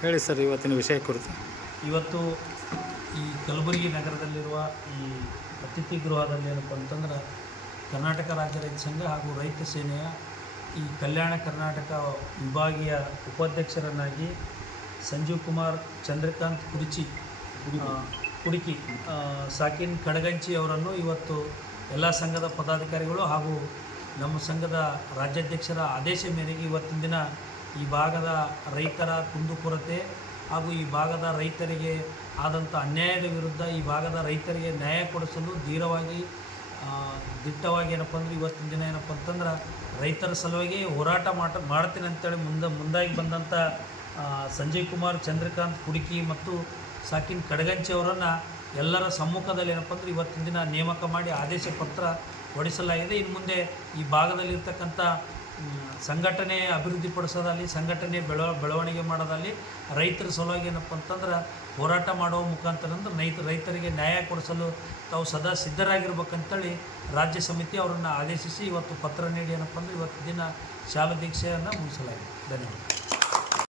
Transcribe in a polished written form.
ಹೇಳಿ ಸರ್, ಇವತ್ತಿನ ವಿಷಯ ಕುರಿತು. ಇವತ್ತು ಈ ಕಲಬುರಗಿ ನಗರದಲ್ಲಿರುವ ಈ ಅತಿಥಿ ಗೃಹದಲ್ಲಿ ಏನಪ್ಪ ಅಂತಂದ್ರೆ ಕರ್ನಾಟಕ ರಾಜ್ಯ ರೈತ ಸಂಘ ಹಾಗೂ ರೈತ ಸೇನೆಯ ಈ ಕಲ್ಯಾಣ ಕರ್ನಾಟಕ ವಿಭಾಗೀಯ ಉಪಾಧ್ಯಕ್ಷರನ್ನಾಗಿ ಸಂಜೀವ್ ಕುಮಾರ್ ಚಂದ್ರಕಾಂತ್ ಕುಡಿಕಿ ಸಾಕಿನ್ ಕಡಗಂಚಿ ಅವರನ್ನು ಇವತ್ತು ಎಲ್ಲ ಸಂಘದ ಪದಾಧಿಕಾರಿಗಳು ಹಾಗೂ ನಮ್ಮ ಸಂಘದ ರಾಜ್ಯಾಧ್ಯಕ್ಷರ ಆದೇಶ ಮೇರೆಗೆ ಇವತ್ತಿನ ದಿನ ಈ ಭಾಗದ ರೈತರ ಕುಂದುಕೊರತೆ ಹಾಗೂ ಈ ಭಾಗದ ರೈತರಿಗೆ ಆದಂಥ ಅನ್ಯಾಯದ ವಿರುದ್ಧ ಈ ಭಾಗದ ರೈತರಿಗೆ ನ್ಯಾಯ ಕೊಡಿಸಲು ಧೀರವಾಗಿ ದಿಟ್ಟವಾಗಿ ಏನಪ್ಪ ಅಂದ್ರೆ ಇವತ್ತಿನ ದಿನ ಏನಪ್ಪ ಅಂತಂದ್ರೆ ರೈತರ ಸಲುವಾಗಿ ಹೋರಾಟ ಮಾಡ್ತೀನಿ ಅಂತೇಳಿ ಮುಂದಾಗಿ ಬಂದಂಥ ಸಂಜಯ್ ಕುಮಾರ್ ಚಂದ್ರಕಾಂತ್ ಕುಡಿಕಿ ಮತ್ತು ಸಾಕಿನ್ ಕಡಗಂಚಿ ಅವರನ್ನು ಎಲ್ಲರ ಸಮ್ಮುಖದಲ್ಲಿ ಏನಪ್ಪ ಅಂದ್ರೆ ಇವತ್ತಿನ ದಿನ ನೇಮಕ ಮಾಡಿ ಆದೇಶ ಪತ್ರ ಹೊರಡಿಸಲಾಗಿದೆ. ಇನ್ನು ಮುಂದೆ ಈ ಭಾಗದಲ್ಲಿರ್ತಕ್ಕಂಥ ಸಂಘಟನೆ ಅಭಿವೃದ್ಧಿಪಡಿಸೋದಲ್ಲಿ, ಸಂಘಟನೆ ಬೆಳವಣಿಗೆ ಮಾಡೋದಲ್ಲಿ ರೈತರ ಸಲುವಾಗಿ ಏನಪ್ಪ ಅಂತಂದ್ರೆ ಹೋರಾಟ ಮಾಡುವ ಮುಖಾಂತರ ಅಂದ್ರೆ ರೈತರಿಗೆ ನ್ಯಾಯ ಕೊಡಿಸಲು ತಾವು ಸದಾ ಸಿದ್ಧರಾಗಿರ್ಬೇಕಂತೇಳಿ ರಾಜ್ಯ ಸಮಿತಿ ಅವರನ್ನು ಆದೇಶಿಸಿ ಇವತ್ತು ಪತ್ರ ನೀಡಿ ಏನಪ್ಪ ಅಂದರೆ ಇವತ್ತು ದಿನ ಶಾಲಾ ದೀಕ್ಷೆಯನ್ನು ಮುಗಿಸಲಾಗಿದೆ. ಧನ್ಯವಾದ.